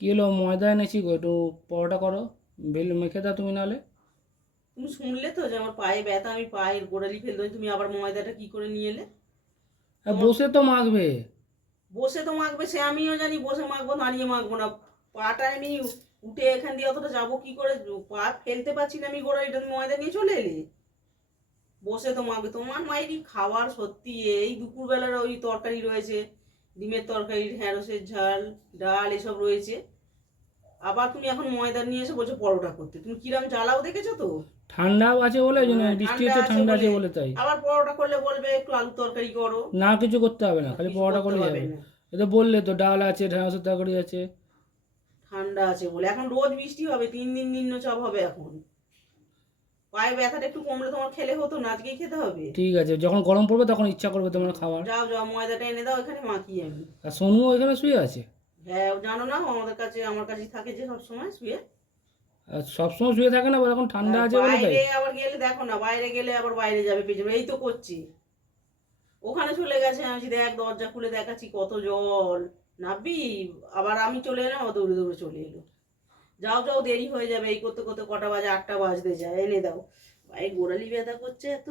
কি হলো, ময়দা এনেছি গো, একটু পরোটা করো, বেল মেখে দাও তুমি নাহলে। তুমি শুনলে তো যে আমার পায়ে ব্যথা, আমি পায়ের গোড়ালি ফেলতে তুমি আবার ময়দাটা কি করে নিয়ে এলে? হ্যাঁ, তোমার বসে তো মাখবে। বসে তো মাখবে, সে আমিও জানি, বসে মাখবো দাঁড়িয়ে মাখবো না। পাটা আমি উঠে এখান দিয়ে অতটা যাবো কি করে? পা ফেলতে পারছি না আমি গোড়ালিটা, তুমি ময়দা নিয়ে চলে এলে। বসে তো মাখবে। তোমার মায়েরই খাবার সত্যি, এই দুপুরবেলার ওই তরকারি রয়েছে, ডিমের তরকারি, ঢ্যাঁড়সের ঝাল, ডাল এসব রয়েছে। আবার তুমি এখন ময়দা নিয়ে এসে বলছো পরোটা করতে, তুমি কিরাম জ্বালাও দেখেছো তো। ঠান্ডাও আছে বলে, ওই জন্য বৃষ্টি ঠান্ডা হচ্ছে, আছে ঠান্ডা আছে বলে বলে তাই। আবার পরোটা করলে বলবে একটু আলু তরকারি করো। না, কিছু করতে হবে না, খালি কিছু পরোটা করতে করলেই হবে যাবে। না। এ তো বললে তো, ডাল আছে, ঢেঁড়সের তরকারি আছে। ঠান্ডা আছে বলে এখন রোজ বৃষ্টি হবে, 3 দিন নিম্নচাপ হবে এখন। পায়ে ব্যথাটা একটু কমলে তোমার খেলে হতো না, আজকেই খেতে হবে। ঠিক আছে, যখন গরম পড়বে তখন ইচ্ছা করবে তোমার খাবার। যাও যাও, ময়দাটা এনে দাও, এখানে মাখি আমি। আর সোনুও ওইখানে শুয়ে আছে। হ্যাঁ, ও জানো না, ও আমাদের কাছে, আমার কাছেই থাকে যে সব সময় শুয়ে। আর সবসময় শুয়ে থাকে না, বলে এখন ঠান্ডা আর আছে বলে তাই। বাইরে আবার গেলে দেখো না, বাইরে গেলে আবার বাইরে যাবে পেছনে, এই তো করছি। ওখানে চলে গেছে, আমি দেখ দরজা খুলে দেখাচ্ছি কত জল। নাববি? আবার আমি চলে এলাম, ও দৌড়ে দৌড়ে চলে এলো। যাও যাও, দেরি হয়ে যাবে, এই করতে করতে কটা বাজে, 8টা বাজতে যায়, এনে দাও। ভাই গোড়ালি ব্যথা করছে এত।